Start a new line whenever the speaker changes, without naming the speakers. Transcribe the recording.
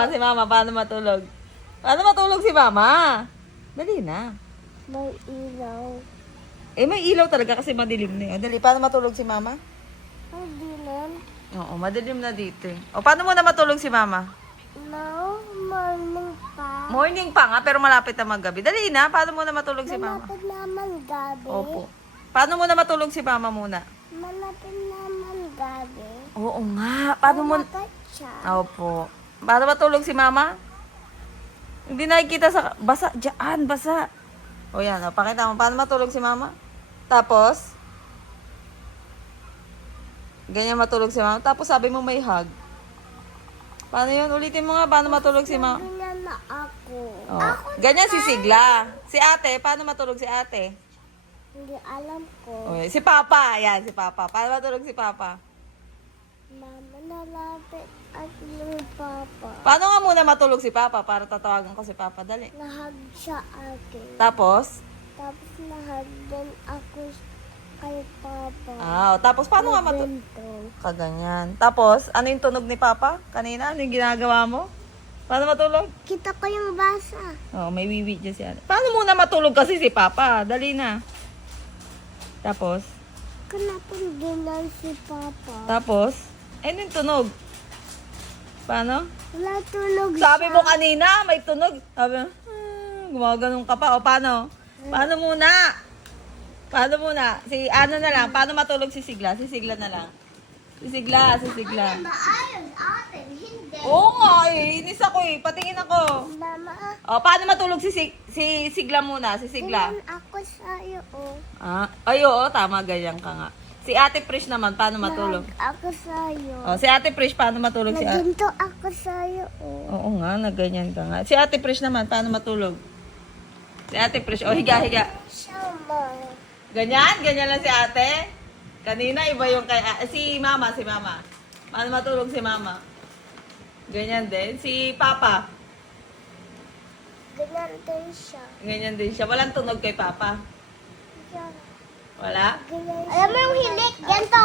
mama, si mama, paano matulog? Paano matulog si mama? Dali na.
May ilaw.
Eh, may ilaw talaga kasi madilim na yun. Dali, paano matulog si mama?
Ang dilim.
Oo, madilim na dito eh. O, paano muna matulog si mama?
No, morning pa.
Morning pa nga, pero malapit na maggabi. Dali na, paano muna matulog si mama?
Malapit naman gabi.
Opo. Paano muna matulog si mama muna?
Malapit naman gabi.
Oo nga, paano mo...
Malapit siya.
Opo. Paano matulog si mama? Hindi nakikita sa... Basa, dyan, basa. O yan, o, pakita mo. Paano matulog si mama? Tapos, ganyan matulog si mama. Tapos sabi mo may hug. Paano yun? Ulitin mo nga, paano matulog si mama?
Ganyan na ako.
Oh. Ganyan si Sigla. Si ate, paano matulog si ate?
Hindi alam ko.
O, si Papa, yan, si Papa. Paano matulog si Papa?
Mama nalapit at yung papa.
Paano nga muna matulog si Papa para tatawagan ko si Papa? Dali.
Nahag siya akin.
Tapos,
Tapos nahag din ako kay papa.
ah, tapos paano nga matulog? Kaganyan. Tapos, ano yung tunog ni Papa? Kanina, ano yung ginagawa mo? Paano matulog?
Kita ko yung basa.
Oh, may wiwi dyan si ate. Paano muna matulog kasi si Papa? Dali na. Tapos,
Kanapon ginan si papa.
tapos, ano yung tunog? Paano?
Wala tulog
Sabi
siya.
mo kanina, may tunog. Sabi mo, ah, gumaganon ka pa. O, paano? Paano muna? Paano muna? Si ano na lang, paano matulog si Sigla? Si Sigla na lang. Si Sigla, si Sigla.
Maayos atin, hindi.
Oo nga eh, inis ako eh. Patingin ako.
Mama,
O, paano matulog si, Sig- si Sigla muna? Si Sigla.
ginan ako sa'yo, oh.
Ah, ay oo, tama, ganyan ka nga. Si Ate Prish naman, paano matulog?
Ako sa'yo.
O, si Ate Prish, paano matulog si Ate?
Naginto ako sa'yo, oh.
Oo nga, nagganyan ka nga. Si Ate Prish naman, paano matulog? Si Ate Prish, o higa, higa. Ganyan? Ganyan lang si ate? Kanina, iba yung kay... ah, si mama, si mama. Paano matulog si mama? Ganyan din. Si papa,
Ganyan din siya.
ganyan din siya. Walang tunog kay papa.
Yan.
Wala?
Alam mo yung hilik, ganito.